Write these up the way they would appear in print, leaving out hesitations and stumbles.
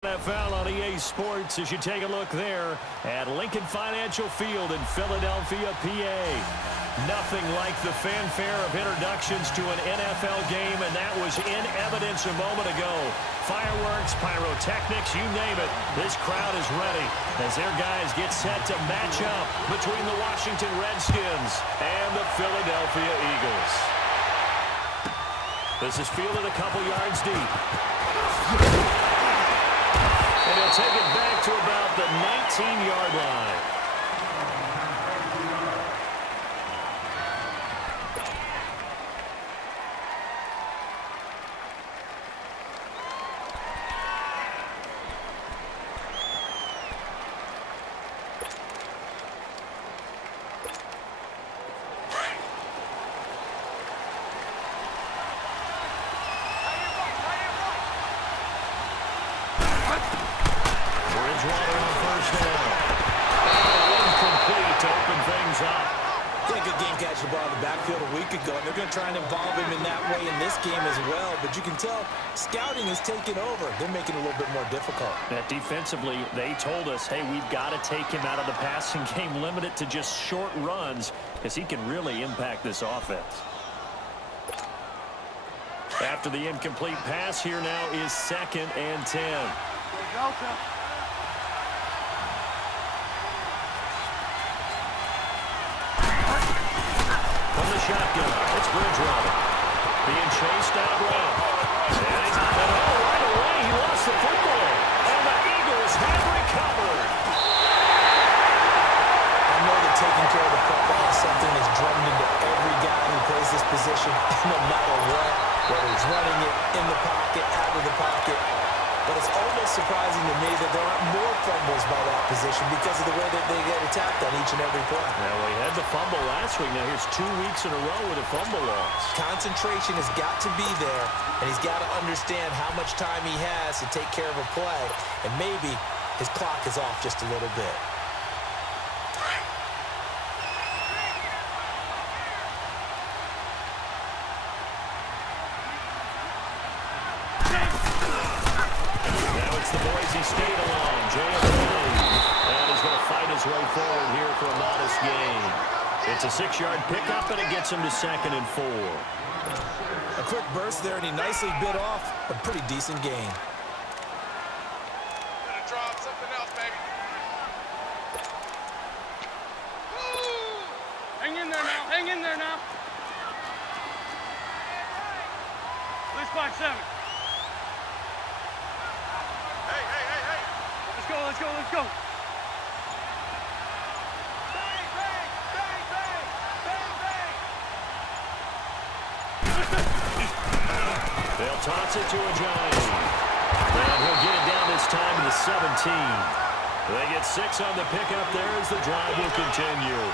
NFL on EA Sports as you take a look there at Lincoln Financial Field in Philadelphia, PA. Nothing like the fanfare of introductions to an NFL game, and that was in evidence a moment ago. Fireworks, pyrotechnics, you name it. This crowd is ready as their guys get set to match up between the Washington Redskins and the Philadelphia Eagles. This is fielded a couple yards deep. And he'll take it back to about the 19-yard line. Trying to involve him in that way in this game as well, but you can tell scouting is taking over. They're making it a little bit more difficult. Defensively, they told us, hey, we've got to take him out of the passing game, limit it to just short runs, because he can really impact this offense. After the incomplete pass, here now is 2nd and 10. Shotgun. It's Bridgewater. Being chased out right. And he's not at all right away. He lost the football. And the Eagles have recovered. I know that taking care of the football is something that's drummed into every guy who plays this position, no matter what, whether he's running it in the pocket, out of the pocket. But it's almost surprising to me that there aren't more fumbles by that position because of the way that they get attacked on each and every play. Now, we had the fumble last week. Now, here's 2 weeks in a row with a fumble loss. Concentration has got to be there, and he's got to understand how much time he has to take care of a play, and maybe his clock is off just a little bit. State along, JFK, and he's going to fight his way forward here for a modest gain. It's a 6-yard pickup, and it gets him to 2nd and 4. A quick burst there, and he nicely bit off a pretty decent gain. Gonna draw up something else, baby. Hang in there now, hang in there now. At least 5-7. Let's go, let's go. Bang, bang, bang, bang, bang, bang. They'll toss it to Ajayi. And he'll get it down this time to the 17. They get 6 on the pickup there as the drive will continue.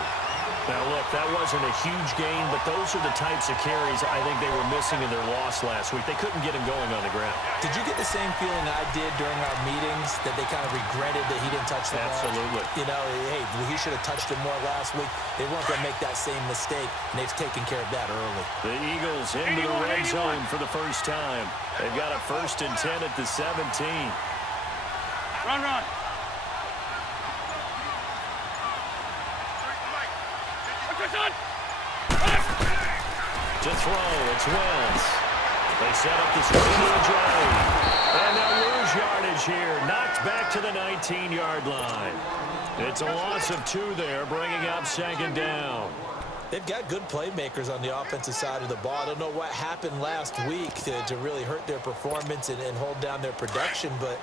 Now, look, that wasn't a huge gain, but those are the types of carries I think they were missing in their loss last week. They couldn't get him going on the ground. Did you get the same feeling I did during our meetings, that they kind of regretted that he didn't touch the ball? Absolutely. You know, hey, he should have touched it more last week. They weren't going to make that same mistake, and they've taken care of that early. The Eagles into the red zone for the first time. They've got a 1st and 10 at the 17. Run, run. To throw, it's Wentz. They set up the screen to Ajayi. And they'll lose yardage here. Knocked back to the 19-yard line. It's a loss of 2 there, bringing up 2nd down. They've got good playmakers on the offensive side of the ball. I don't know what happened last week to really hurt their performance and hold down their production, but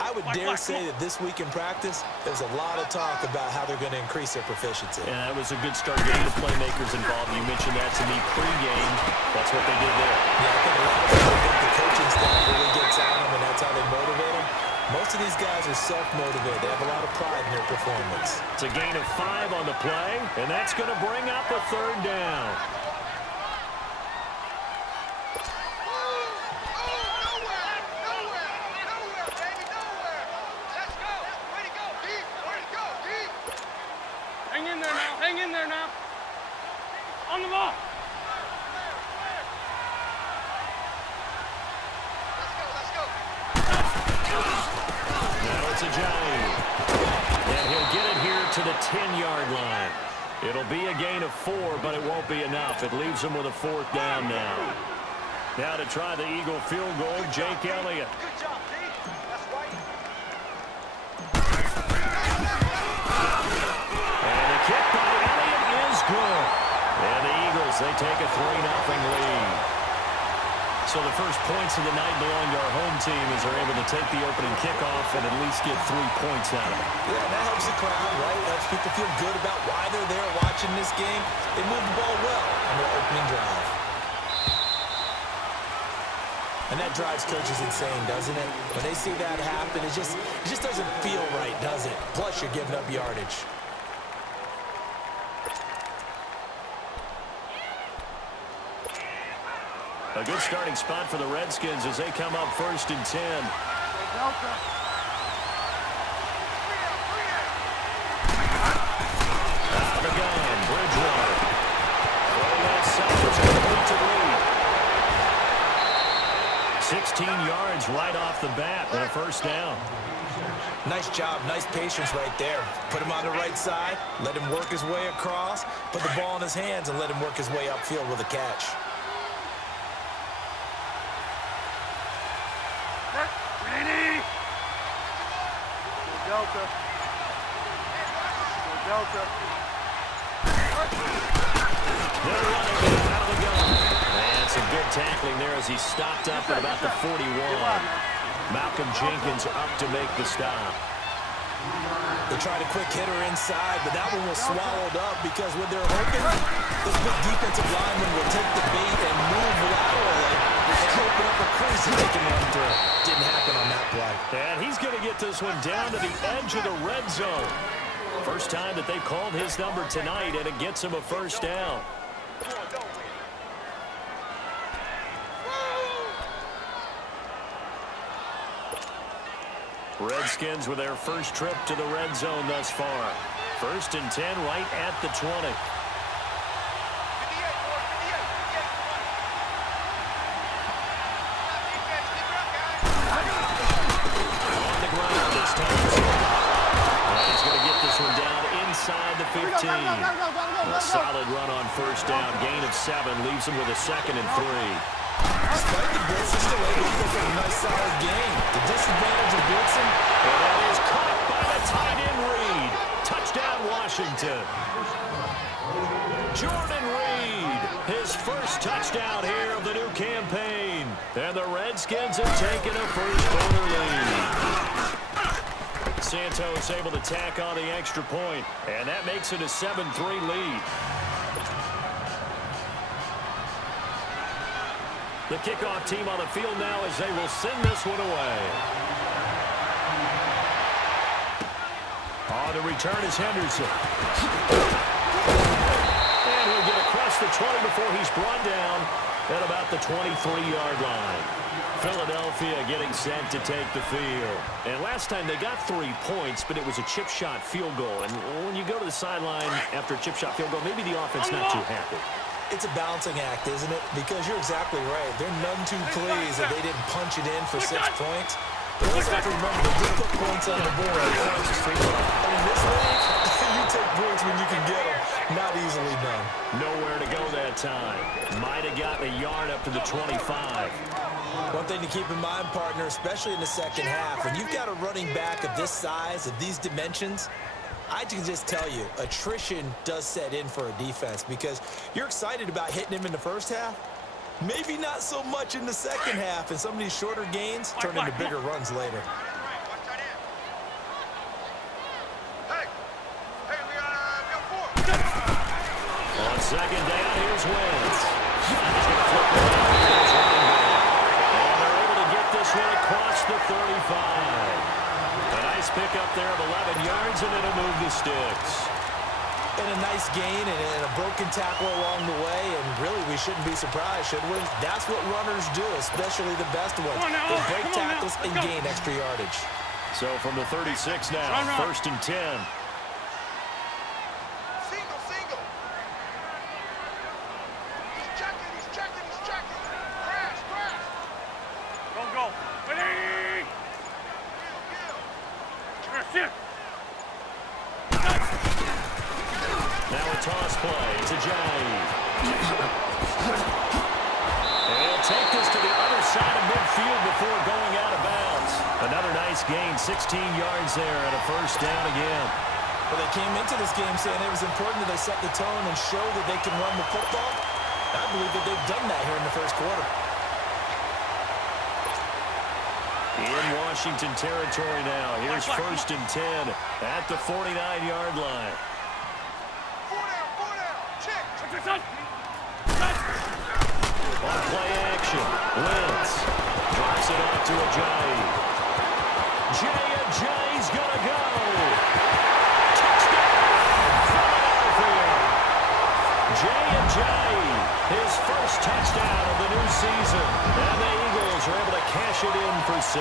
I would dare say that this week in practice, there's a lot of talk about how they're going to increase their proficiency. And that was a good start getting the playmakers involved. You mentioned that to me pre-game. That's what they did there. Yeah, I think a lot of people think the coaching staff really gets on them, and that's how they motivate them. Most of these guys are self-motivated. They have a lot of pride in their performance. It's a gain of 5 on the play, and that's going to bring up a 3rd down. Hang in there now. On the ball. Let's go. to the 10-yard line. It'll be a gain of 4, but it won't be enough. It leaves them with a 4th down now. Now to try the Eagle field goal, Jake Elliott. Good job, D. That's right. And the kick by Elliott is good. And the Eagles, they take a 3-0 lead. So the first points of the night belong to our home team as they're able to take the opening kickoff and at least get 3 points out of it. Yeah, that helps the crowd, right? Helps people feel good about why they're there watching this game. They move the ball well on their opening drive. And that drives coaches insane, doesn't it? When they see that happen, it just doesn't feel right, does it? Plus, you're giving up yardage. A good starting spot for the Redskins as they come up 1st and 10. Delta. Out of the gun, Bridgewater. Throwing that Sellers complete to Reed. 16 yards right off the bat and a 1st down. Nice job, nice patience right there. Put him on the right side, let him work his way across, put the ball in his hands, and let him work his way upfield with a catch. Ready. Delta. Delta. They're running out of the gun. And some good tackling there as he stopped up at about the 41. Malcolm Jenkins up to make the stop. They tried a quick hitter inside, but that one was swallowed up because when they're open, this big defensive lineman will take the bait and move laterally and open up a crease and they can run through. Didn't happen on that play. And he's going to get this one down to the edge of the red zone. First time that they called his number tonight, and it gets him a 1st down. Redskins with their first trip to the red zone thus far. 1st and 10 right at the 20. On the ground this time. He's going to get this one down inside the 15. A solid run on 1st down. Gain of 7 leaves him with a 2nd and 3. Despite the blitz, he's still able to pick up a nice solid gain. The disadvantage of blitzing. And that is caught by the tight end Reed. Touchdown Washington. Jordan Reed, his first touchdown here of the new campaign. And the Redskins have taken a first-quarter lead. Santos able to tack on the extra point, and that makes it a 7-3 lead. The kickoff team on the field now as they will send this one away. On the return is Henderson. And he'll get across the 20 before he's brought down at about the 23-yard line. Philadelphia getting set to take the field. And last time they got 3 points, but it was a chip shot field goal. And when you go to the sideline after a chip shot field goal, maybe the offense not too happy. It's a balancing act, isn't it? Because you're exactly right. They're none too pleased that they didn't punch it in for 6 points. But also have to remember, they did put points on the board. And in this league, you take points when you can get them. Not easily done. Nowhere to go that time. Might have gotten a yard up to the 25. One thing to keep in mind, partner, especially in the second half, when you've got a running back of this size, of these dimensions, I can just tell you, attrition does set in for a defense because you're excited about hitting him in the first half. Maybe not so much in the second half, and some of these shorter gains turn into bigger runs later. On 2nd down, here's Wentz. He's going to flip the ball to his running back. And they're able to get this one across the 35. A nice pickup there of 11 yards, and it'll move the sticks. And a nice gain and a broken tackle along the way, and really we shouldn't be surprised, should we? That's what runners do, especially the best ones. They break tackles and gain extra yardage. So from the 36 now, 1st and 10. Single. He's checking. Crash. Go. Ready. Sit. play. It's Ajayi. He'll take this to the other side of midfield before going out of bounds. Another nice gain, 16 yards there and a first down again. Well, they came into this game saying it was important that they set the tone and show that they can run the football. I believe that they've done that here in the first quarter. In Washington territory now. Here's 1st and 10 at the 49-yard line. On play action, Wentz drops it off to Ajayi. Ajayi's gonna go. Ajayi, his first touchdown of the new season. And the Eagles are able to cash it in for 6.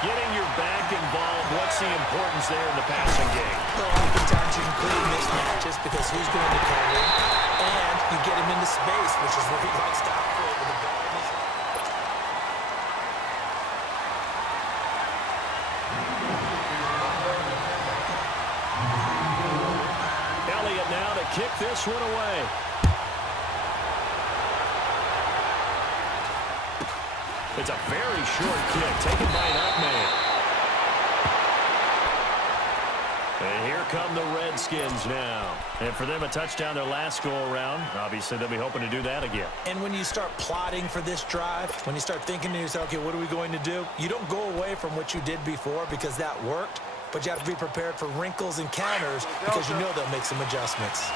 Getting your back involved, what's the importance there in the passing game? Well, oftentimes you can create mismatches because who's going to cover, and you get him into space, which is where he likes to operate with the ball. Now to kick this one away. It's a very short kick taken by an up man. And here come the Redskins now. And for them, a touchdown their last go-around. Obviously, they'll be hoping to do that again. And when you start plotting for this drive, when you start thinking to yourself, okay, what are we going to do? You don't go away from what you did before because that worked. But you have to be prepared for wrinkles and counters because you know they'll make some adjustments.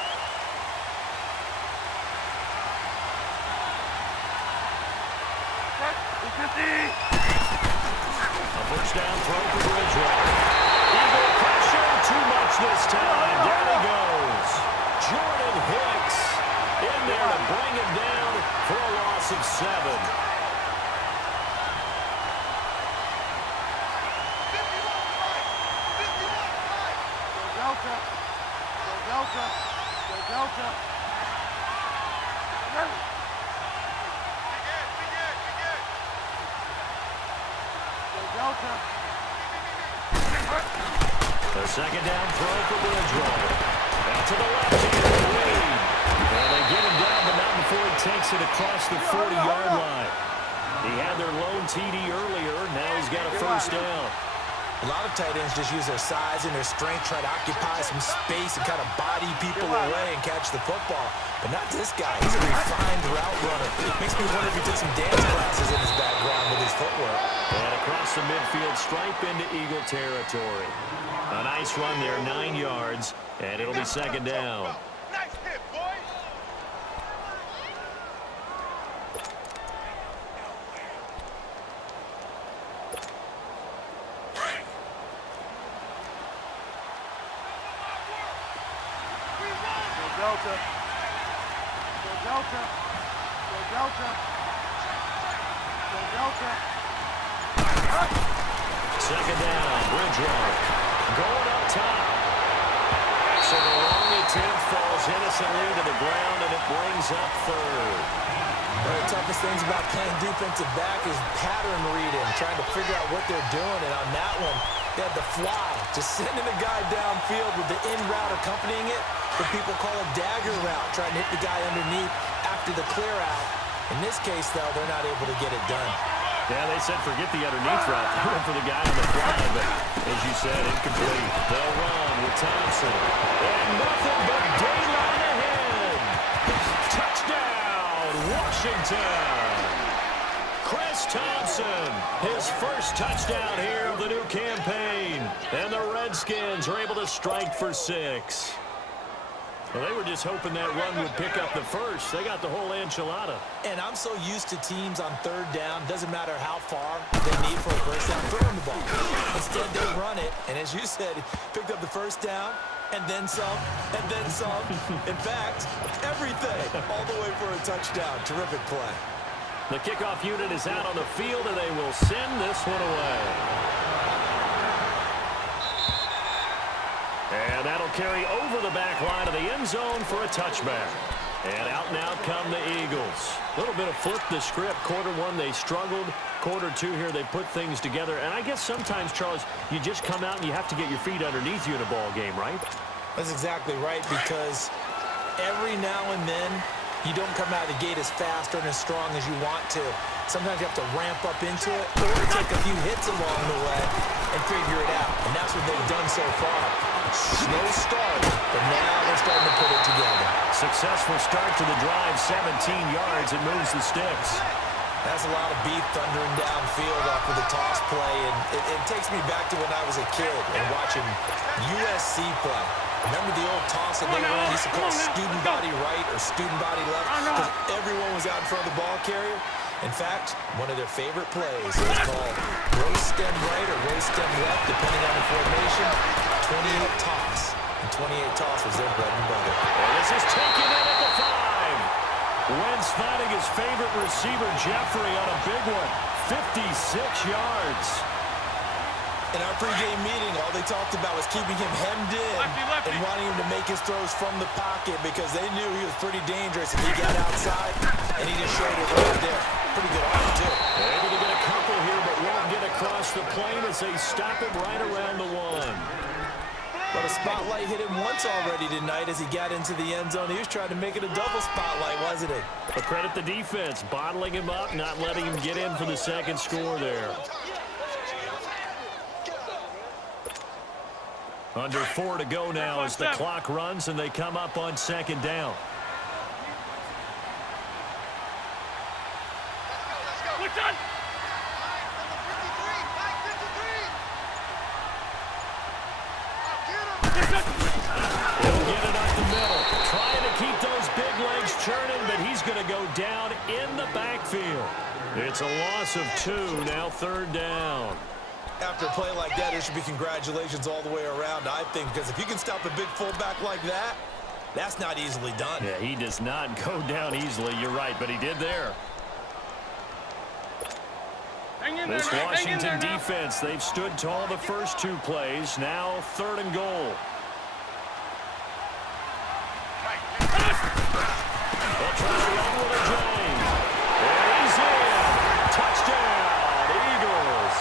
A first down throw for Bridgewater. Eagle pressure, too much this time. Down he goes. Jordan Hicks in there to bring him down for a loss of 7. The second down throw for Bridgewater. Out to the left here, Reed. And they get him down, but not before he takes it across the 40-yard line. He had their lone TD earlier. Now he's got a first down. A lot of tight ends just use their size and their strength, try to occupy some space and kind of body people away and catch the football. But not this guy. He's a refined route runner. Makes me wonder if he took some dance classes in his background with his footwork. And across the midfield, stripe into Eagle territory. A nice run there, 9 yards, and it'll be second down. Nice hit, boys. Delta. Go Delta. Go Delta. Go Delta. Second down, Bridgewater going up top. So the long attempt falls innocently to the ground, and it brings up 3rd. One of the toughest things about playing defensive back is pattern reading, trying to figure out what they're doing. And on that one, they had the fly, just sending a guy downfield with the in route accompanying it. What people call a dagger route, trying to hit the guy underneath after the clear out. In this case, though, they're not able to get it done. Yeah, they said forget the underneath route. They went for the guy on the fly, but as you said, incomplete. They'll run with Thompson. And nothing but daylight ahead. Touchdown, Washington. Chris Thompson, his first touchdown here of the new campaign. And the Redskins are able to strike for 6. Well, they were just hoping that run would pick up the first. They got the whole enchilada. And I'm so used to teams on 3rd down, doesn't matter how far they need for a first down, throwing the ball. Instead, they run it, and as you said, picked up the first down, and then some, and then some. In fact, everything, all the way for a touchdown. Terrific play. The kickoff unit is out on the field, and they will send this one away. And that'll carry over the back line of the end zone for a touchback. And out come the Eagles. A little bit of flip the script. Quarter 1, they struggled. Quarter 2 here, they put things together. And I guess sometimes, Charles, you just come out and you have to get your feet underneath you in a ball game, right? That's exactly right, because every now and then, you don't come out of the gate as fast or as strong as you want to. Sometimes you have to ramp up into it or take a few hits along the way and figure it out. And that's what they've done so far. Slow start, but now they're starting to put it together. Successful start to the drive, 17 yards. It moves the sticks. That's a lot of beef thundering downfield off of the toss play, and it takes me back to when I was a kid and watching USC play. Remember the old toss that they ran? Used to call student body right or student body left because everyone was out in front of the ball carrier. In fact, one of their favorite plays is called roast stem right or roast stem left, depending on the formation. 28 toss. And 28 toss was their bread and butter. And this is taken in at the 5. Wentz finding his favorite receiver, Jeffrey, on a big one. 56 yards. In our pregame meeting, all they talked about was keeping him hemmed in and wanting him to make his throws from the pocket because they knew he was pretty dangerous if he got outside, and he just showed it right there. Pretty good arm, too. Able to get a couple here, but won't get across the plane as they stop him right around the 1. But a spotlight hit him once already tonight as he got into the end zone. He was trying to make it a double spotlight, wasn't he? But credit the defense, bottling him up, not letting him get in for the second score there. Under 4 to go now as the clock runs and they come up on second down. He'll get it up the middle. Trying to keep those big legs churning, but he's going to go down in the backfield. It's a loss of 2, now third down. After a play like that, there should be congratulations all the way around, I think, because if you can stop a big fullback like that, that's not easily done. Yeah, he does not go down easily. You're right, but he did there. This Washington defense, they've stood tall the first 2 plays. Now third and goal. They'll try to run with a James. There he's in. Touchdown, Eagles.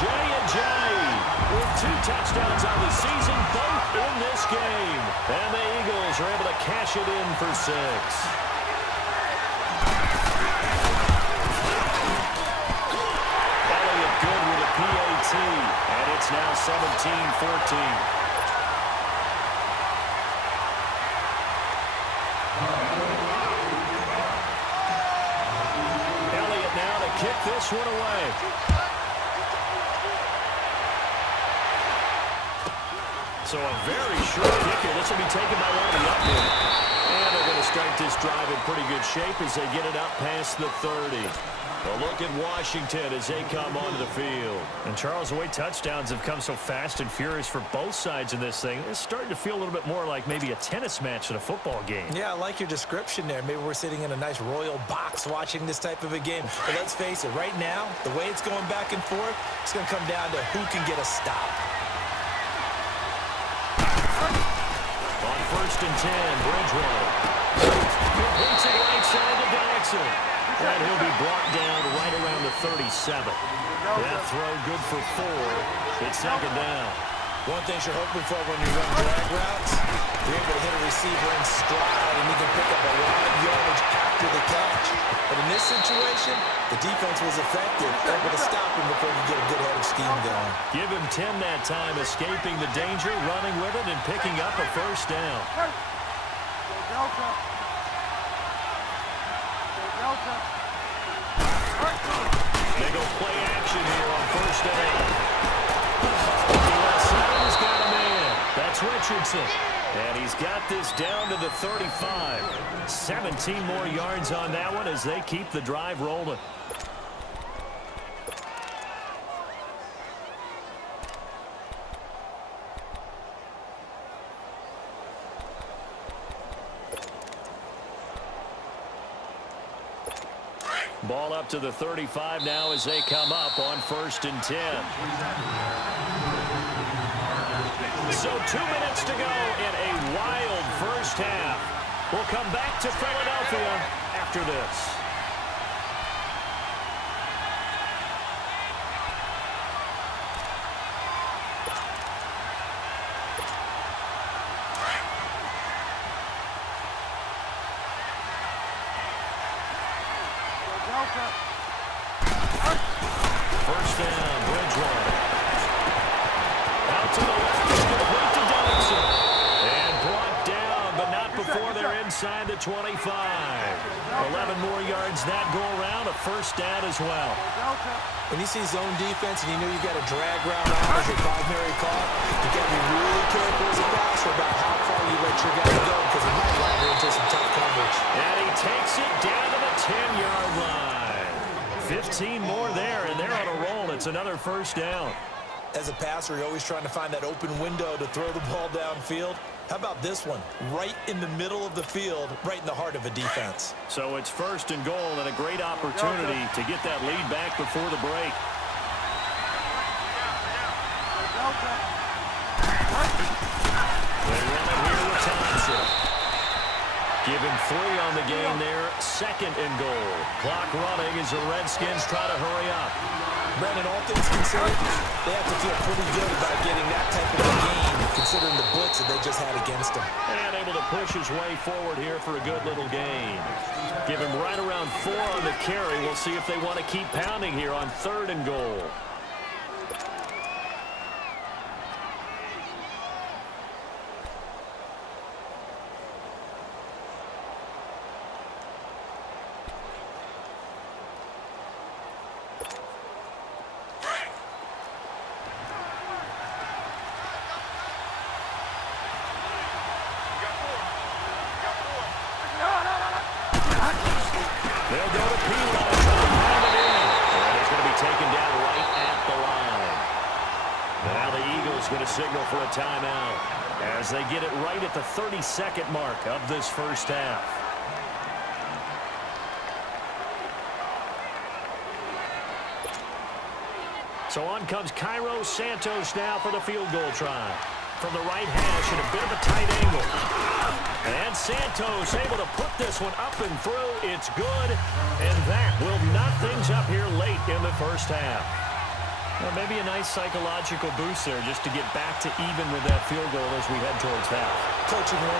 J&J with 2 touchdowns on the season, both in this game. And the Eagles are able to cash it in for 6. Elliott good with a PAT, and it's now 17-14. Elliott now to kick this one away. So a very short kicker. This will be taken by one of the up here. And they're going to start this drive in pretty good shape as they get it up past the 30. A look at Washington as they come onto the field. And Charles, the way touchdowns have come so fast and furious for both sides in this thing, it's starting to feel a little bit more like maybe a tennis match at a football game. Yeah, I like your description there. Maybe we're sitting in a nice royal box watching this type of a game. But let's face it, right now, the way it's going back and forth, it's going to come down to who can get a stop. On first and 10, Bridgewater. Completes it right side to Jackson. And he'll be brought down right around the 37. That throw good for 4. It's second down. One thing you're hoping for when you run drag routes, you're able to hit a receiver in stride, and he can pick up a lot of yardage after the catch. But in this situation, the defense was effective, able to stop him before you get a good head of steam going. Give him 10 that time, escaping the danger, running with it, and picking up a first down. They go play action here on first down. He's got a man. That's Richardson. And he's got this down to the 35. 17 more yards on that one as they keep the drive rolling. Ball up to the 35 now as they come up on first and 10. So 2 minutes to go in a wild first half. We'll come back to Philadelphia after this. leverage one. Out to the left, it's complete to Dennison. And brought down, but not before they're inside the 25. 11 more yards that go around, a first down as well. When you see zone defense and you know you got a drag route on as your primary call, you got to be really careful as a passer about how far you let your guy go because it might lather into some tough coverage. And he takes it down to the 10-yard line. 15 more there, and they're on a roll. It's another first down. As a passer, you're always trying to find that open window to throw the ball downfield. How about this one? Right in the middle of the field, right in the heart of a defense. So it's first and goal and a great opportunity to get that lead back before the break. They run it here with Thompson. Give him 3 on the game there. Second and goal. Clock running as the Redskins try to hurry up. Brandon, all things considered, they have to feel pretty good about getting that type of a game, considering the blitz that they just had against them. And able to push his way forward here for a good little gain. Give him right around 4 on the carry. We'll see if they want to keep pounding here on third and goal. They'll go to P-line, trying to pound it in. And it's going to be taken down right at the line. Now the Eagles going to signal for a timeout as they get it right at the 30-second mark of this first half. So on comes Cairo Santos now for the field goal try. From the right hash at a bit of a tight angle. And Santos able to put this one up and through. It's good. And that will knock things up here late in the first half. Well, maybe a nice psychological boost there just to get back to even with that field goal as we head towards half. Coaching 101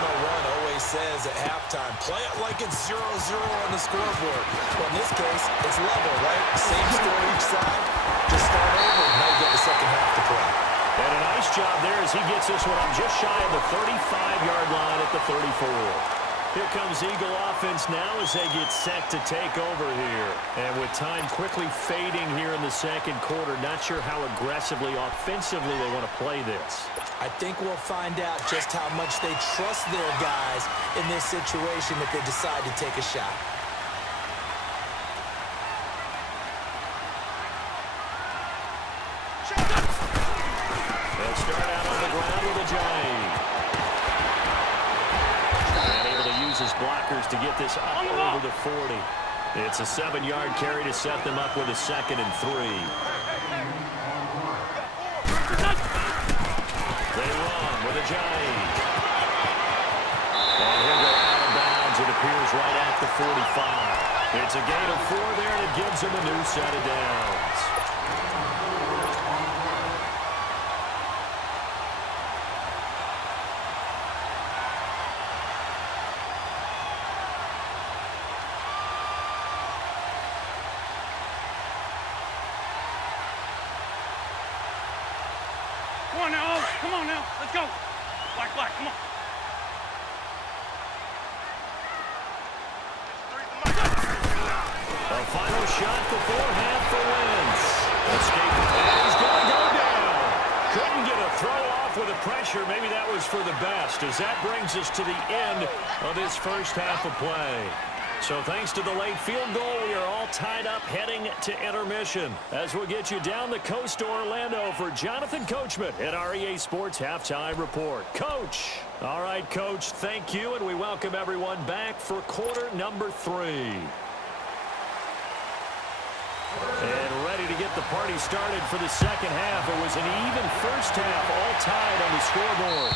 always says at halftime, play it like it's 0-0 on the scoreboard. Well, in this case, it's level, right? Same score each side. Just start over and now you get the second half to play. And a nice job there as he gets this one up just shy of the 35-yard line at the 34. Here comes Eagle offense now as they get set to take over here. And with time quickly fading here in the second quarter, not sure how aggressively, offensively they want to play this. I think we'll find out just how much they trust their guys in this situation if they decide to take a shot. They'll start out on the ground with a giant. And able to use his blockers to get this up over the 40. It's a 7-yard carry to set them up with a 2nd and 3. They run with a giant. And he'll go out of bounds. It appears right at the 45. It's a gain of 4 there, and it gives him a new set of downs. Come on now, come on now, let's go. Black, come on. A final shot before half for Wentz. Escape, and he's going to go down. Couldn't get a throw off with the pressure. Maybe that was for the best, as that brings us to the end of this first half of play. So thanks to the late field goal, we are all tied up heading to intermission. As we'll get you down the coast to Orlando for Jonathan Coachman at our EA Sports Halftime Report. Coach! All right, Coach, thank you, and we welcome everyone back for quarter number 3. And ready to get the party started for the second half. It was an even first half, all tied on the scoreboard.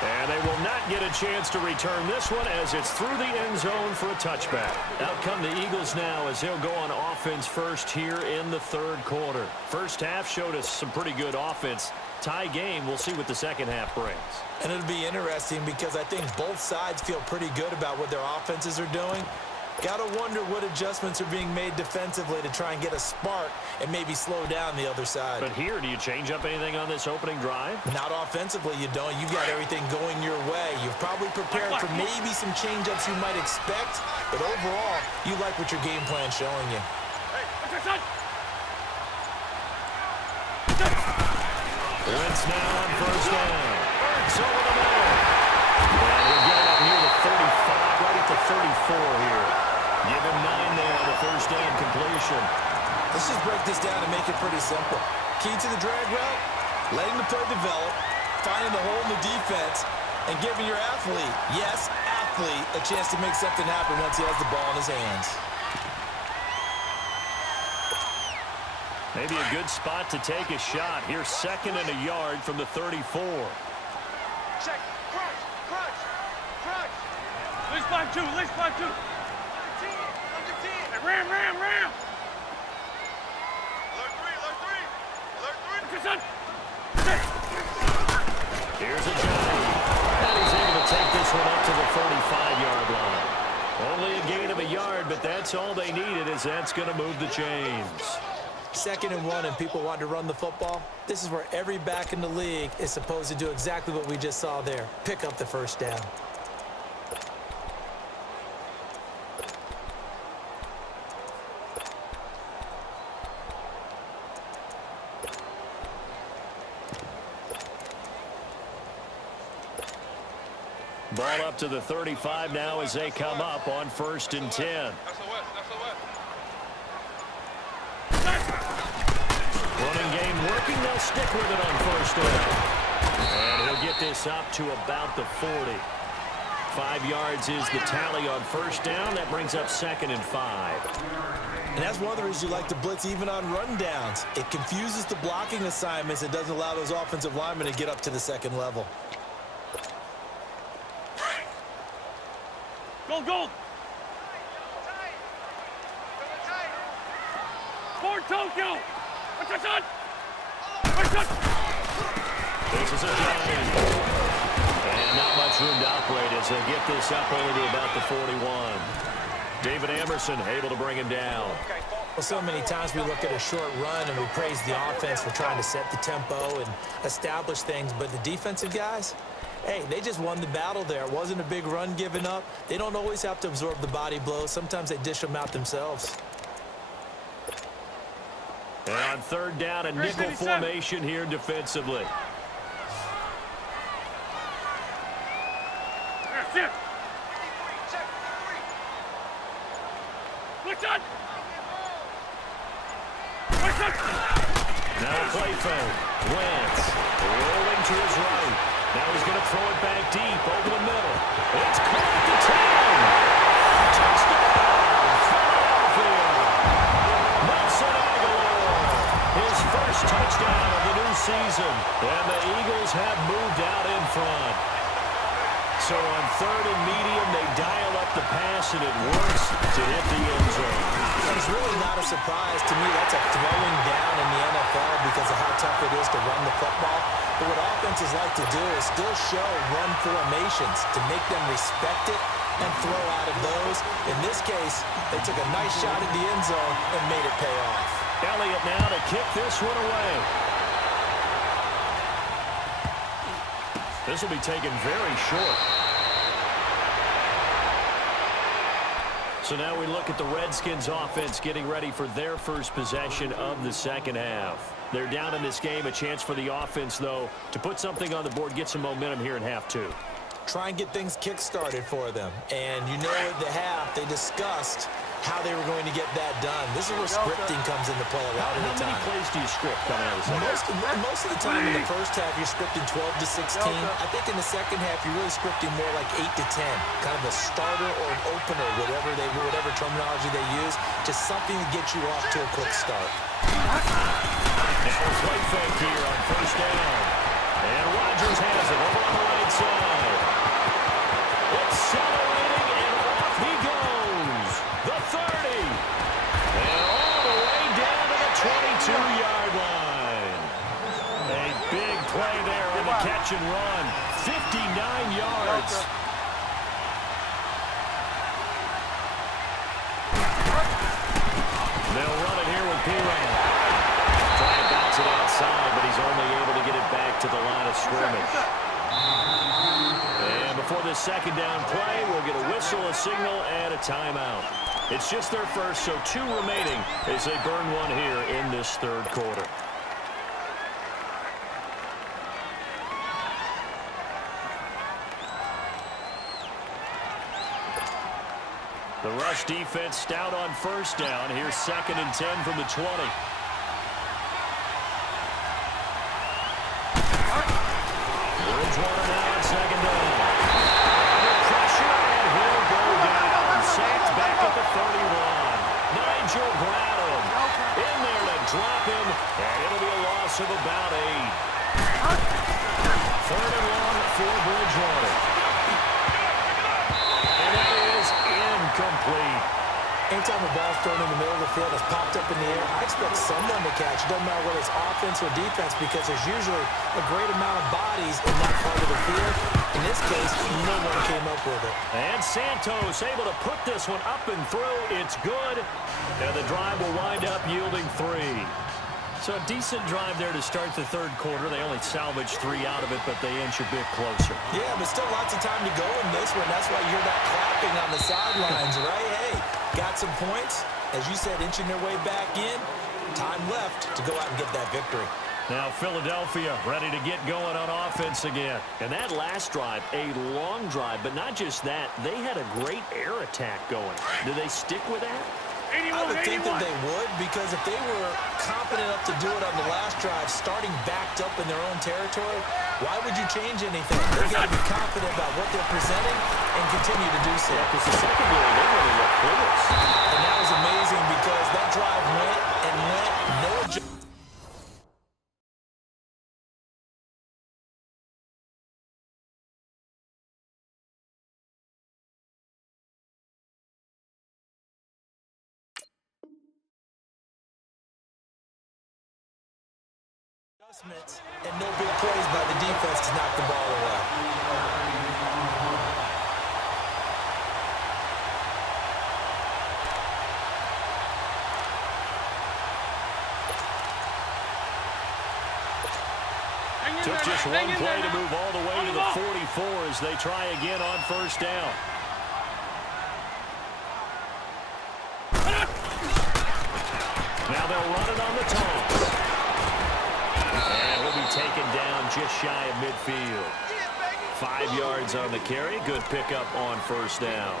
And they will not get a chance to return this one as it's through the end zone for a touchback. Out come the Eagles now as they'll go on offense first here in the third quarter. First half showed us some pretty good offense. Tie game, we'll see what the second half brings. And it'll be interesting because I think both sides feel pretty good about what their offenses are doing. Got to wonder what adjustments are being made defensively to try and get a spark and maybe slow down the other side. But here, do you change up anything on this opening drive? Not offensively, you don't. You've got everything going your way. You've probably prepared for maybe some change-ups you might expect, but overall, you like what your game plan's showing you. Wentz now on first down. Burks over the middle. And he'll get it up near the 35, right at the 34 here. Give him 9 there on the first down completion. Let's just break this down and make it pretty simple. Key to the drag route, letting the play develop, finding the hole in the defense, and giving your athlete, yes, athlete, a chance to make something happen once he has the ball in his hands. Maybe a good spot to take a shot. Here's 2nd and a yard from the 34. Check. Crunch. Let's find two. Hey, ram. Alert three. Here's a Johnny. And he's able to take this one up to the 35-yard line. Only a gain of a yard, but that's all they needed, as that's going to move the chains. 2nd and 1 and people want to run the football. This is where every back in the league is supposed to do exactly what we just saw there. Pick up the first down. Ball up to the 35 now as they come up on 1st and 10. Running game working. They'll stick with it on first down. And he'll get this up to about the 40. 5 yards is the tally on first down. That brings up 2nd and 5. And that's one of the reasons you like to blitz even on rundowns. It confuses the blocking assignments. It doesn't allow those offensive linemen to get up to the 2nd level. Gold. For Tokyo. What's that? This is a giant. And not much room to operate as they'll get this up only to about the 41. David Emerson able to bring him down. Well, so many times we look at a short run and we praise the offense for trying to set the tempo and establish things, but the defensive guys, hey, they just won the battle there. It wasn't a big run given up. They don't always have to absorb the body blows. Sometimes they dish them out themselves. And on 3rd down, a nickel formation here defensively. Check. Now a play fake. Wentz rolling to his right. Now he's going to throw it back deep over the middle. It's caught at the 10. Touchdown, Philadelphia. Nelson Aguilar, his first touchdown of the new season. And the Eagles have moved out in front. So on 3rd and medium, they dial up the pass, and it works to hit the end zone. It's really not a surprise to me. That's a throwing down in the NFL because of how tough it is to run the football. But what offenses like to do is still show run formations to make them respect it and throw out of those. In this case, they took a nice shot at the end zone and made it pay off. Elliott now to kick this one away. This will be taken very short. So now we look at the Redskins offense getting ready for their first possession of the 2nd half. They're down in this game. A chance for the offense, though, to put something on the board, get some momentum here in half 2. Try and get things kick-started for them. And you know at the half, they discussed how they were going to get that done. This is where scripting comes into play a lot of the time. How many plays do you script coming out of the second? Most of the time in the first half, you're scripting 12 to 16. I think in the second half, you're really scripting more like 8 to 10. Kind of a starter or an opener, whatever terminology they use. Just something to get you off to a quick start. Now a play fake here on first down. And Rodgers has it over on the right side. Accelerating, and off he goes. The 30. And all the way down to the 22-yard line. A big play there on the catch and run. 59 yards. he ran. Trying to bounce it outside, but he's only able to get it back to the line of scrimmage. And before this second down play, we'll get a whistle, a signal, and a timeout. It's just their first, so 2 remaining as they burn one here in this third quarter. The rush defense stout on first down. Here's 2nd and 10 from the 20. Bridgewater now on 2nd down. Under pressure, and he'll go down. Sacked back at the 31. Nigel Bradham in there to drop him, and it'll be a loss of about 8. 3rd and long for Bridgewater. Complete. Anytime a ball's thrown in the middle of the field, it's popped up in the air, I expect someone to catch. It doesn't matter whether it's offense or defense because there's usually a great amount of bodies in that part of the field. In this case, no one came up with it. And Santos able to put this one up and through. It's good. And the drive will wind up yielding 3. So a decent drive there to start the third quarter. They only salvaged 3 out of it, but they inch a bit closer. Yeah, but still lots of time to go in this one. That's why you're that clapping on the sidelines, right? Hey, got some points. As you said, inching their way back in. Time left to go out and get that victory. Now Philadelphia ready to get going on offense again. And that last drive, a long drive, but not just that. They had a great air attack going. Do they stick with that? 81, I would think 81. that they would, because if they were confident enough to do it on the last drive, starting backed up in their own territory, why would you change anything? They've got to be confident about what they're presenting and continue to do so. Because the secondary, they really look clueless. And that was amazing because that drive went and went, no adjustment. And no big plays by the defense to knock the ball away. Took just one play to move all the way to the 44 as they try again on first down. Now they'll run it on the toss. And he'll be taken down just shy of midfield. 5 yards on the carry. Good pickup on first down.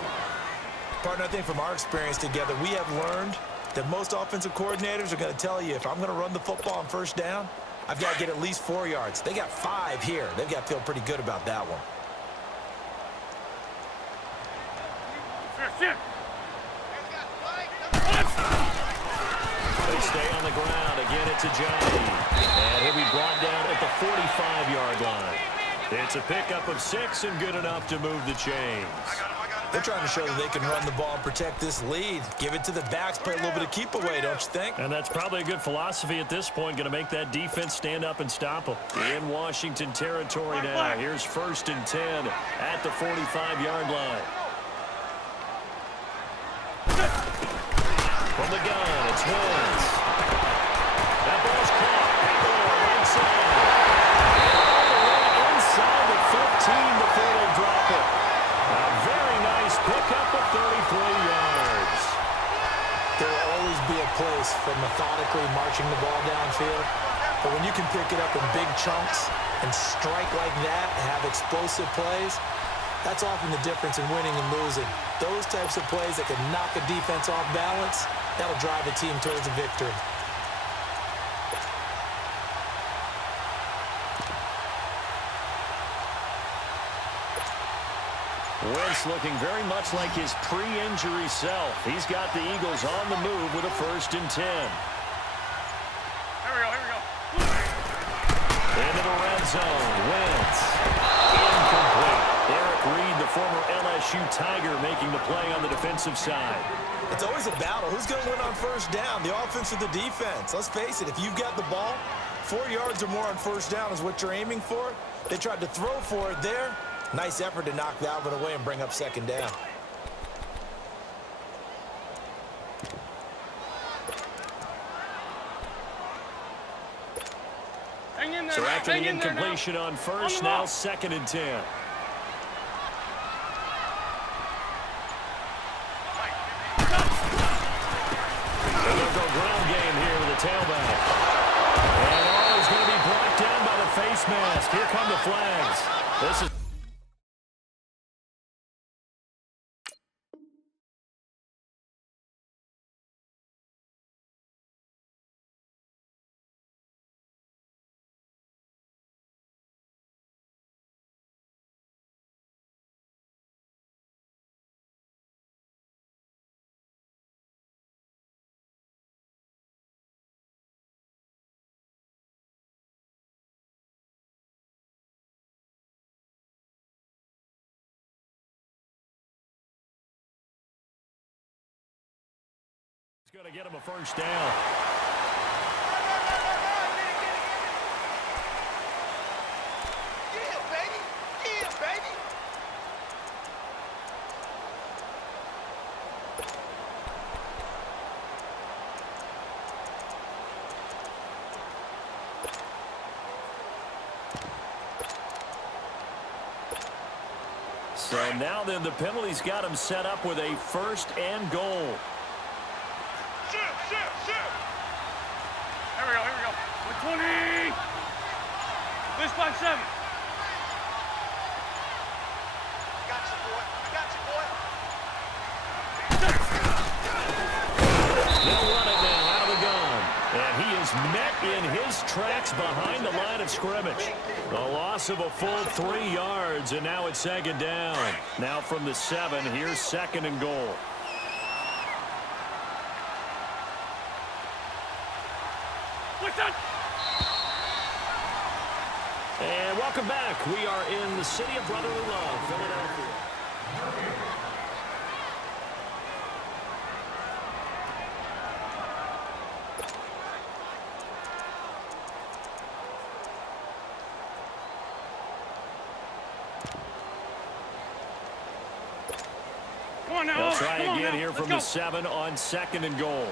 Partner, I think from our experience together, we have learned that most offensive coordinators are going to tell you, if I'm going to run the football on first down, I've got to get at least 4 yards. They got 5 here. They've got to feel pretty good about that one. They stay on the ground. Again, it's a Johnny. And he'll be brought down at the 45-yard line. It's a pickup of 6 and good enough to move the chains. They're trying to show that they can run the ball and protect this lead. Give it to the backs, play a little bit of keep away, don't you think? And that's probably a good philosophy at this point. Going to make that defense stand up and stop them. In Washington territory now. Here's 1st and 10 at the 45-yard line. From the gun, it's Wentz. That ball's caught. Right side. All the way inside the 15 before they drop it. A very nice pickup of 33 yards. There will always be a place for methodically marching the ball downfield. But when you can pick it up in big chunks and strike like that and have explosive plays, that's often the difference in winning and losing. Those types of plays that can knock a defense off balance, that'll drive a team towards a victory. Wentz looking very much like his pre-injury self. He's got the Eagles on the move with a 1st and 10. Here we go. Into the red zone. Wentz. Incomplete. Eric Reed, the former LSU Tiger, making the play on the defensive side. It's always a battle. Who's going to win on first down, the offense or the defense? Let's face it, if you've got the ball, 4 yards or more on first down is what you're aiming for. They tried to throw for it there. Nice effort to knock that one away and bring up 2nd down. So now. after Hang the in there now. incompletion on first, On the now ball. 2nd and 10. So they'll go ground game here with the tailback. And all is going to be brought down by the face mask. Here come the flags. This is going to get him a first down. Yeah, baby. Yeah, baby. So now then the penalty's got him set up with a 1st and goal. Shoot. Here we go. 120. This by 7. Got you, boy. They'll run it now out of the gun. And he is met in his tracks behind the line of scrimmage. A loss of a full 3 yards, and now it's 2nd down. Now from the 7, here's 2nd and goal. And welcome back. We are in the city of brotherly love, Philadelphia. Come on now. They'll try Come on again now. here Let's from go. the 7 on 2nd and goal.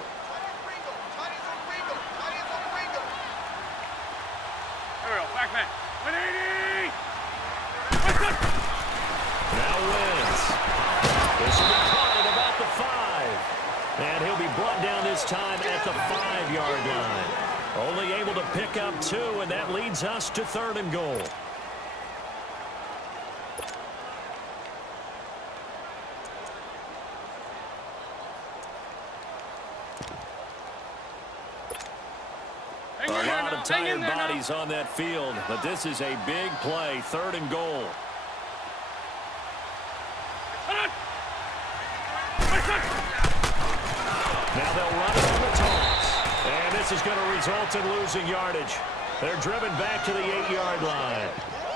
Here we go. Back man. 180. Now wins. This will be caught at about the 5. And he'll be brought down this time at the 5-yard line. Only able to pick up 2, and that leads us to 3rd and goal. A lot of tired bodies on that field, but this is a big play, 3rd and goal. Now they'll run it on the toss. And this is going to result in losing yardage. They're driven back to the 8-yard line.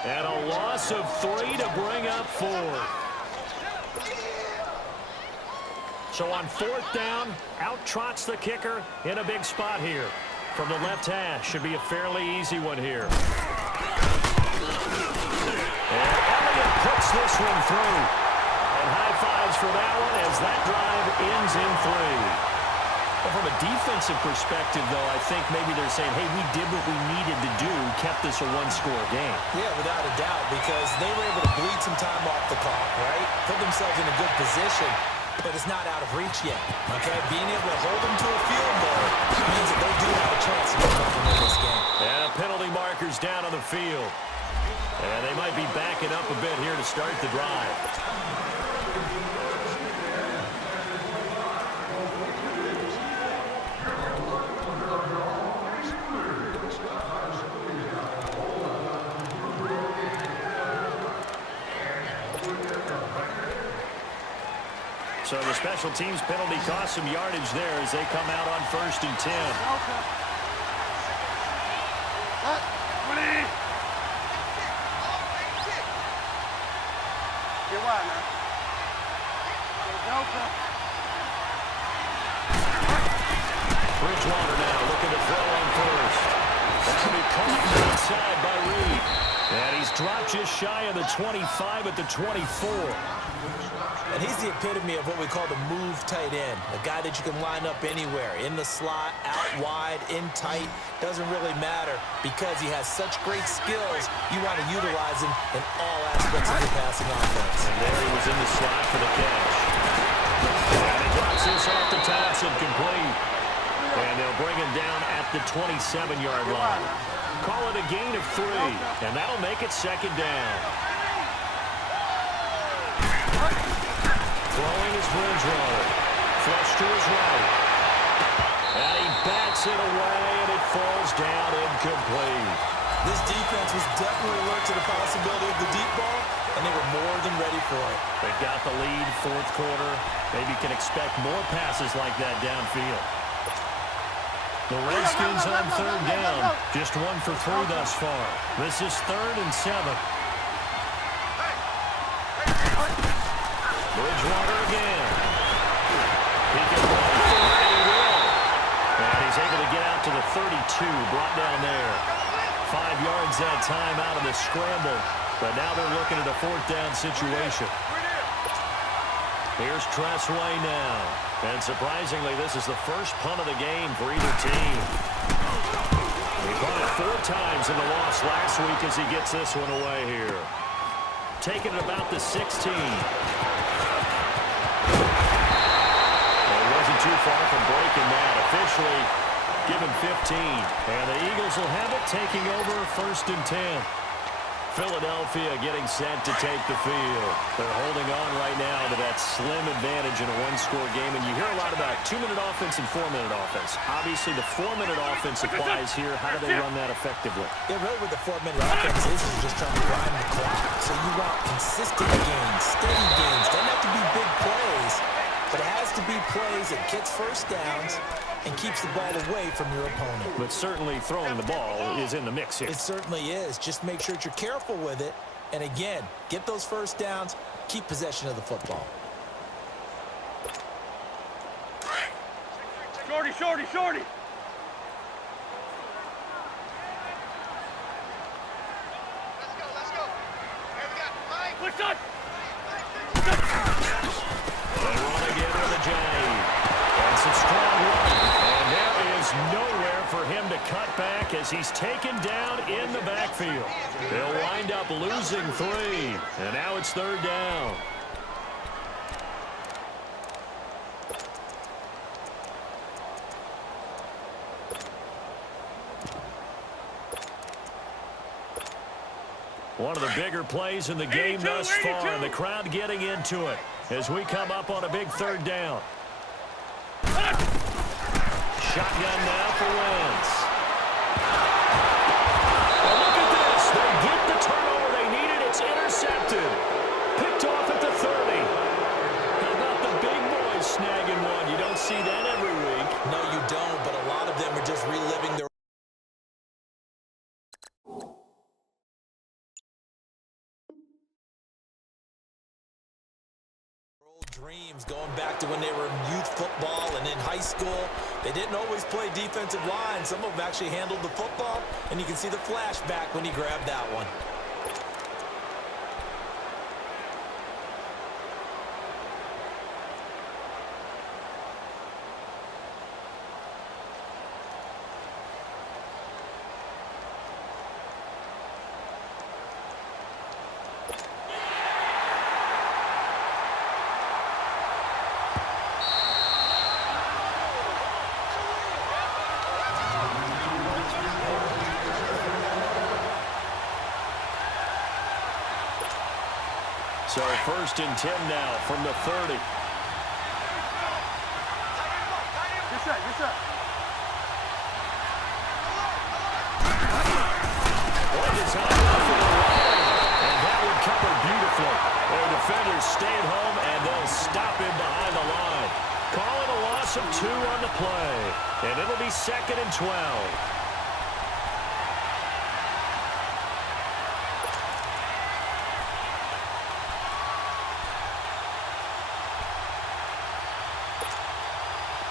And a loss of 3 to bring up 4. So on 4th down, out trots the kicker in a big spot here. From the left hash, should be a fairly easy one here. And Elliott puts this one through. And high fives for that one as that drive ends in 3. Well, from a defensive perspective, though, I think maybe they're saying, hey, we did what we needed to do, kept this a 1-score game. Yeah, without a doubt, because they were able to bleed some time off the clock, right? Put themselves in a good position, but it's not out of reach yet, okay? Being able to hold them to a field goal means that they do have a chance to get back and win this game. And a penalty marker's down on the field. And they might be backing up a bit here to start the drive. So the special teams penalty cost some yardage there as they come out on 1st and 10. Get wide now. Bridgewater now looking to throw on 1st. That'll be caught outside by Reed. And he's dropped just shy of the 25 at the 24. And he's the epitome of what we call the move tight end, a guy that you can line up anywhere, in the slot, out wide, in tight, doesn't really matter because he has such great skills. You want to utilize him in all aspects of your passing offense. And there he was in the slot for the catch. And he drops this off to Thompson, complete. And they'll bring him down at the 27-yard line. Call it a gain of 3, and that'll make it second down. Throwing his Bridgewater. Flush to his right. And he bats it away, and it falls down incomplete. This defense was definitely alert to the possibility of the deep ball, and they were more than ready for it. They got the lead, fourth quarter. Maybe can expect more passes like that downfield. The Redskins on third down. Just 1 for 3 thus far. This is 3rd and 7. Bridgewater again. He can run for it, and he will. And he's able to get out to the 32, brought down there. 5 yards that time out of the scramble. But now they're looking at a 4th down situation. Here's Tressway now. And surprisingly, this is the first punt of the game for either team. He punted 4 times in the loss last week as he gets this one away here. Taking it about the 16. Well, he wasn't too far from breaking that. Officially given 15. And the Eagles will have it, taking over 1st and 10. Philadelphia getting set to take the field. They're holding on right now to that slim advantage in a 1-score game. And you hear a lot about 2-minute offense and 4-minute offense. Obviously, the 4-minute offense applies here. How do they run that effectively? Yeah, really what the 4-minute offense is just trying to grind the clock. So you want consistent gains, steady gains. Doesn't have to be big plays, but it has to be plays that gets first downs and keeps the ball away from your opponent. But certainly throwing the ball is in the mix here. It certainly is. Just make sure that you're careful with it. And again, get those first downs, keep possession of the football. Shorty, shorty, shorty. Let's go. Here we got Mike. Push on. They run again with a jab. That's a strong run. And there is nowhere for him to cut back as he's taken down in the backfield. They'll wind up losing 3. And now it's 3rd down. One of the bigger plays in the game thus far, and the crowd getting into it as we come up on a big 3rd down. Shotgun now for Wentz. And look at this. They get the turnover they needed. It's intercepted. Picked off at the 30. How about the big boys snagging one? You don't see that every week. No, you don't, but a lot of them are just reliving their dreams going back to when they were in youth football and in high school. They didn't always play defensive line. Some of them actually handled the football, and you can see the flashback when he grabbed that one. So 1st and 10 now from the 30. Good shot, good shot. One design for the run, and that would cover beautifully. Their defenders stayed home, and they'll stop him behind the line. Call it a loss of 2 on the play, and it'll be 2nd and 12.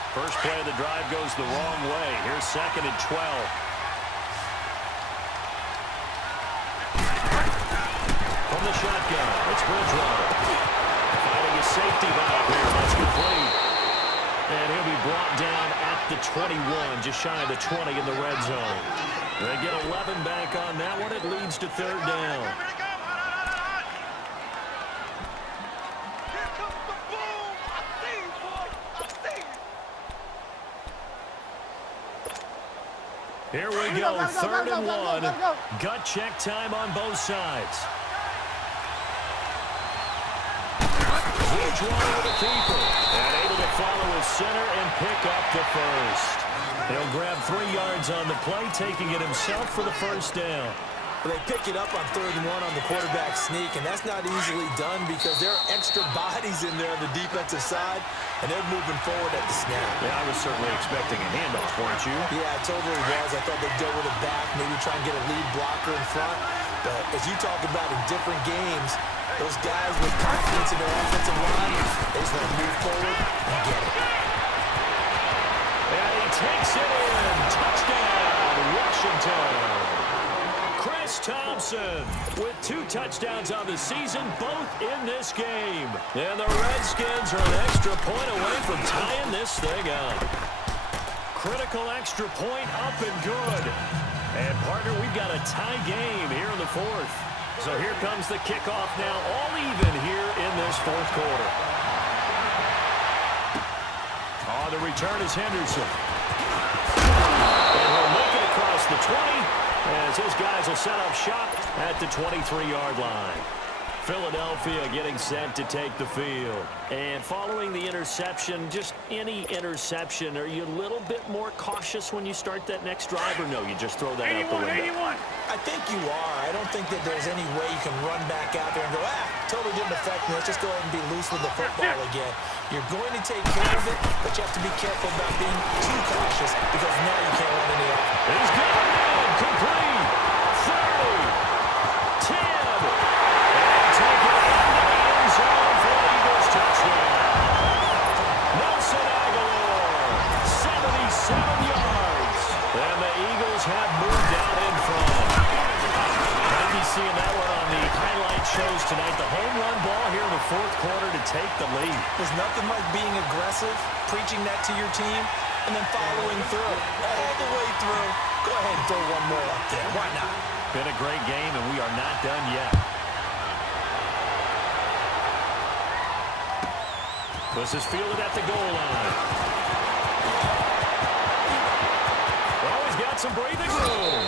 First play of the drive goes the wrong way. Here's 2nd and 12. From the shotgun, it's Bridgewater. safety valve here. That's complete. And he'll be brought down at the 21, just shy of the 20 in the red zone. They get 11 back on that one. It leads to third down. Here we go, third and one. Gut check time on both sides. Huge run with the keeper. And able to follow his center and pick up the first. He'll grab 3 yards on the play, taking it himself for the first down. They pick it up on third and one on the quarterback sneak, and that's not easily done because there are extra bodies in there on the defensive side, and they're moving forward at the snap. Yeah, I was certainly expecting a handoff, weren't you? Yeah, I totally was. I thought they'd go with it back, maybe try and get a lead blocker in front. But as you talk about in different games, those guys with confidence in their offensive line, they just want to move forward and get it. And he takes it in. Touchdown, Washington. Chris Thompson with 2 touchdowns on the season, both in this game. And the Redskins are an extra point away from tying this thing up. Critical extra point up and good. And, partner, we've got a tie game here in the fourth. So here comes the kickoff now, all even here in this fourth quarter. On the return is Henderson. And he'll make it across the 20. As his guys will set up shop at the 23-yard line. Philadelphia getting set to take the field. And following the interception, just any interception, are you a little bit more cautious when you start that next drive, or no, you just throw that out the window? I think you are. I don't think that there's any way you can run back out there and go, totally didn't affect me. Let's just go ahead and be loose with the football again. You're going to take care of it, but you have to be careful about being too cautious because now you can't run any off. He's got it in. Complete. 30. 10. And take it into the end zone for the Eagles touchdown. Nelson Aguilar, 77 yards. And the Eagles have moved out in front. I'll be seeing that one on the highlight shows tonight. The home run ball here in the fourth quarter to take the lead. There's nothing like being aggressive, preaching that to your team, and then following through. All the way through. Go ahead and throw one more up there. Why not? Been a great game, and we are not done yet. This is fielded at the goal line. Always got some breathing room.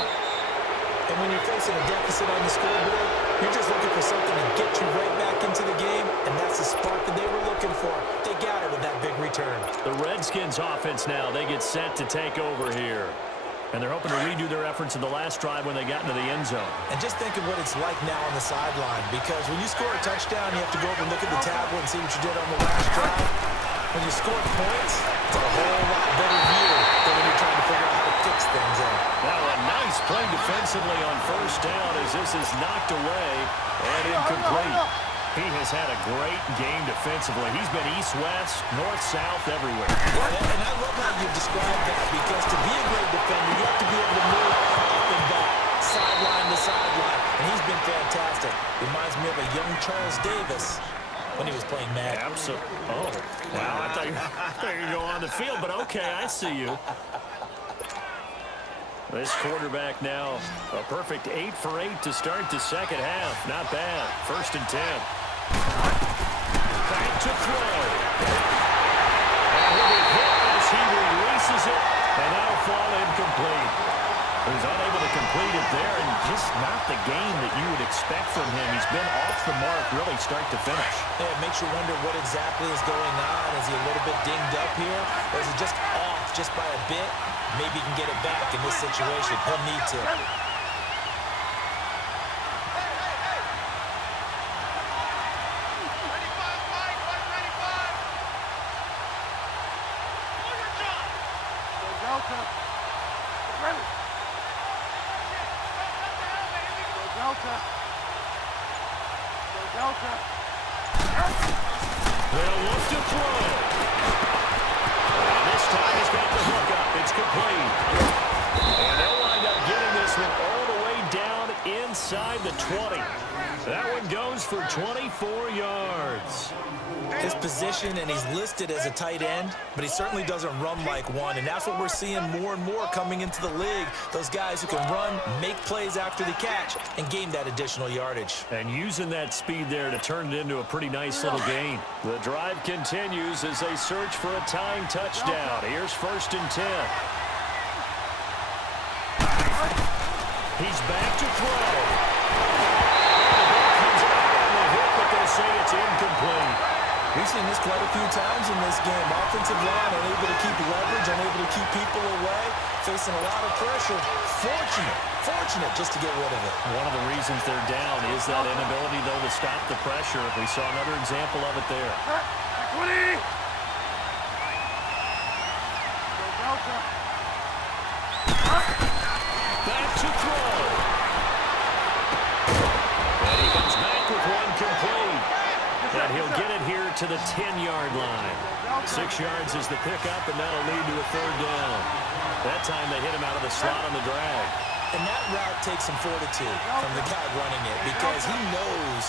And when you're facing a deficit on the scoreboard, you're just looking for something to get you right back into the game, and that's the spark that they were looking for. They got it with that big return. The Redskins offense now, they get set to take over here. And they're hoping to redo their efforts in the last drive when they got into the end zone. And just think of what it's like now on the sideline, because when you score a touchdown, you have to go over and look at the tablet and see what you did on the last drive. When you score points, it's a whole lot better view than when you're trying to figure out how to fix things out. Now a nice play defensively on first down as this is knocked away and incomplete. He has had a great game defensively. He's been east-west, north-south, everywhere. Yeah, and I love how you described that, because to be a great defender, you have to be able to move up and back, sideline to sideline, and he's been fantastic. Reminds me of a young Charles Davis when he was playing Madden. Absolutely. Oh, wow, I thought you were going to go on the field, but okay, I see you. This quarterback now, a perfect 8 for 8 to start the second half. Not bad. 1st and 10. Back to throw. And he'll be hit as he releases it, and that'll fall incomplete. He's unable to complete it there, and just not the game that you would expect from him. He's been off the mark really start to finish. Yeah, it makes you wonder what exactly is going on. Is he a little bit dinged up here, or is he just off just by a bit? Maybe he can get it back in this situation. He'll need to. They'll look to throw. And this time he's got the hook up. It's complete. And they'll wind up getting this one all the way down in inside the 20. That one goes for 24 yards. His position, and he's listed as a tight end, but he certainly doesn't run like one, and that's what we're seeing more and more coming into the league. Those guys who can run, make plays after the catch, and gain that additional yardage. And using that speed there to turn it into a pretty nice little gain. The drive continues as they search for a tying touchdown. Here's 1st and 10. He's back to throw. The ball comes out on the hit, but they'll say it's incomplete. We've seen this quite a few times in this game. Offensive line unable to keep leverage, unable to keep people away, facing a lot of pressure. Fortunate just to get rid of it. One of the reasons they're down is that inability, though, to stop the pressure. We saw another example of it there. 20. Back to throw. And he comes back with one complete. And he'll get it here to the 10-yard line. 6 yards is the pickup, and that'll lead to a 3rd down. That time they hit him out of the slot on the drag. And that route takes some fortitude from the guy running it because he knows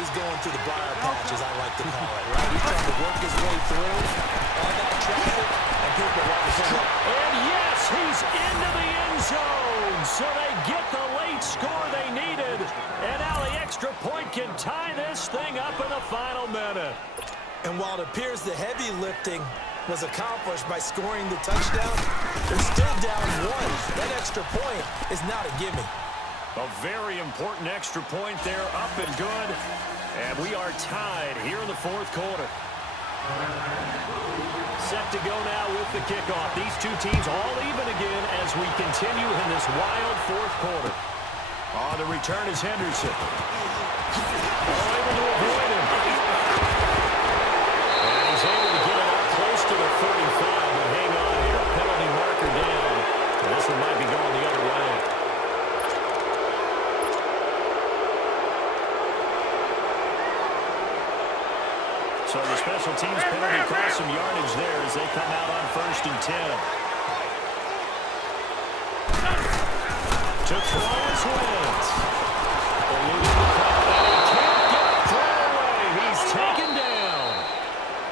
he's going through the briar patch, as I like to call it, right? He's trying to work his way through all that traffic and people walking through. And yes, he's into the end zone. So they get the late score they needed. And now the extra point can tie this thing up in the final minute. And while it appears the heavy lifting was accomplished by scoring the touchdown, they're still down 1. That extra point is not a gimme. A very important extra point there, up and good. And we are tied here in the 4th quarter. Set to go now with the kickoff. These two teams all even again as we continue in this wild 4th quarter. On the return is Henderson. All able to avoid him. And he's able to get it up close to the 35, but hang on here. Penalty marker down. And this one might be going the other way. So the special teams penalty cost some yardage there as they come out on 1st and 10. To throw his Wentz. Eluding the call, and he can't get a throw away. He's taken down.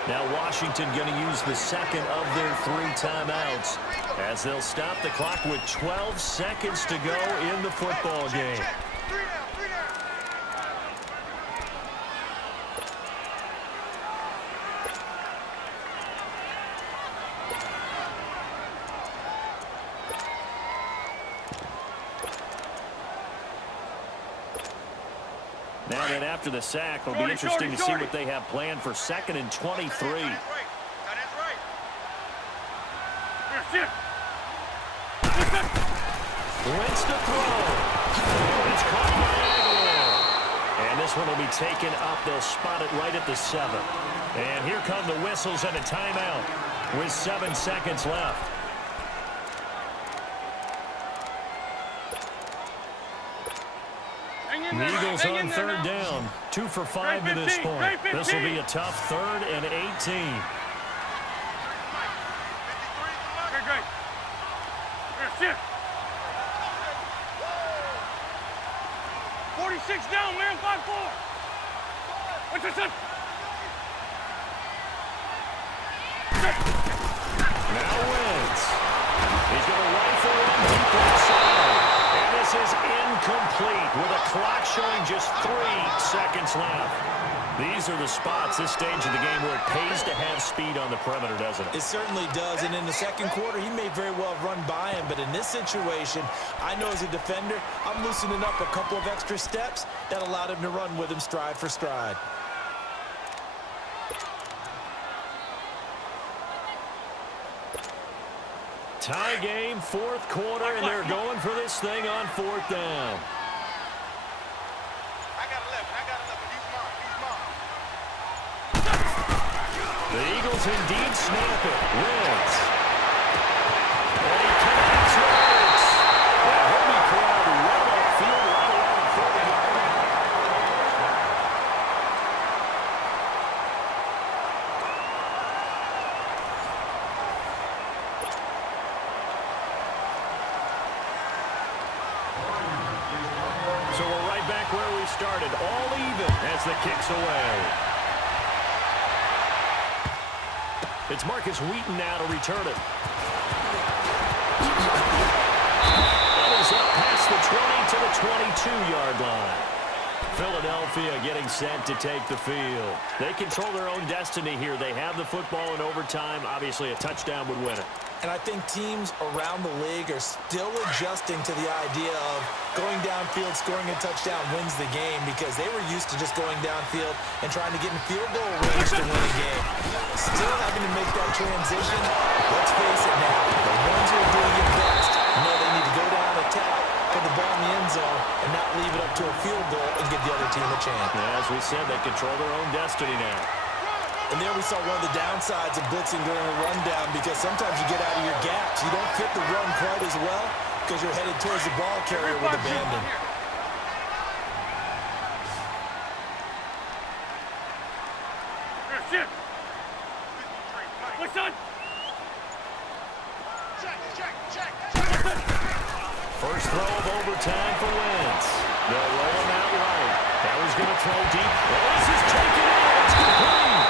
Now Washington going to use the second of their 3 timeouts as they'll stop the clock with 12 seconds to go in the football game. Now then, after the sack, it'll be interesting to see what they have planned for 2nd and 23. That's right. Here, Wentz to throw. It's caught by Aguilar. And this one will be taken up. They'll spot it right at the 7. And here come the whistles and a timeout with 7 seconds left. The Eagles on 3rd down. 2 for 5 to this point. This will be a tough 3rd and 18. Great. Here, 46 down, man. 5-4. What's this? Now Wentz. He's going to rifle one deep inside. And this is incomplete with a clock showing just 3 seconds left. These are the spots, this stage of the game, where it pays to have speed on the perimeter, doesn't it? It certainly does, and in the 2nd quarter, he may very well run by him, but in this situation, I know as a defender, I'm loosening up a couple of extra steps that allowed him to run with him stride for stride. Tie game, 4th quarter, and they're going for this thing on 4th down. The Eagles indeed snap it. Wentz. And he connects. Wentz. And Herbie crowd well upfield right around the 40-yard line. So back where we started, all even as the kick's away. It's Marcus Wheaton now to return it. That is up past the 20 to the 22-yard line. Philadelphia getting set to take the field. They control their own destiny here. They have the football in overtime. Obviously, a touchdown would win it. And I think teams around the league are still adjusting to the idea of going downfield, scoring a touchdown wins the game, because they were used to just going downfield and trying to get in field goal range to win a game. Still having to make that transition. Let's face it now, the ones who are doing it best know they need to go down, attack, put the ball in the end zone, and not leave it up to a field goal and give the other team a chance. Yeah, as we said, they control their own destiny now. And there we saw one of the downsides of blitzing during a rundown, because sometimes you get out of your gaps. You don't fit the run quite as well because you're headed towards the ball carrier with abandon. Listen! First throw of overtime for Wentz. They'll roll him out right. That was going to throw deep. This is taken in. It's complete.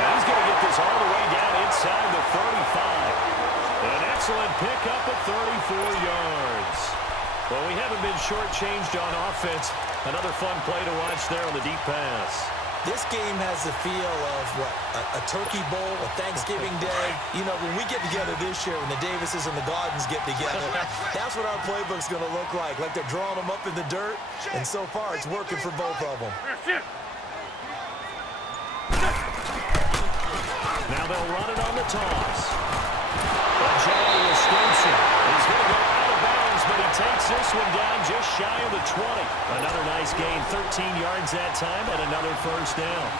And he's going to get this all the way down inside the 35. An excellent pickup at 34 yards. Well, we haven't been shortchanged on offense. Another fun play to watch there on the deep pass. This game has the feel of, what, a turkey bowl, a Thanksgiving day. You know, when we get together this year, when the Davises and the Gardens get together, that's what our playbook's going to look like they're drawing them up in the dirt, and so far it's working for both of them. Now they'll run it on the toss. Joe Wisconsin. He's going to go out of bounds, but he takes this one down just shy of the 20. Another nice gain, 13 yards that time, and another first down.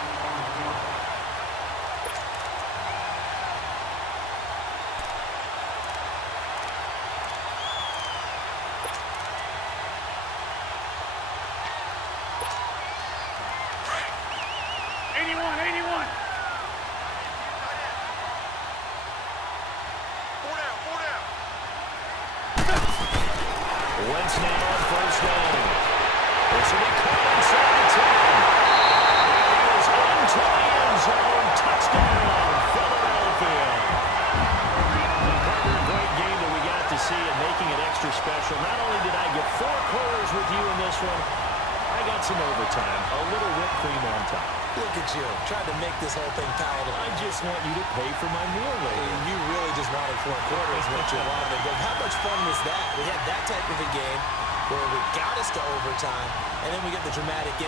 Wentz now on first down. This will be caught inside the 10. It is into the end zone. Touchdown, Philadelphia. Another great game that we got to see, and making it extra special. Not only did I get 4 quarters with you in this one, I got some overtime, a little whipped cream on top. Look at you, trying to make this whole thing palatable. I just want you to pay for my meal later. You really just wanted 4 quarters, what you wanted. But how much fun was that? We had that type of a game where we got us to overtime, and then we get the dramatic end.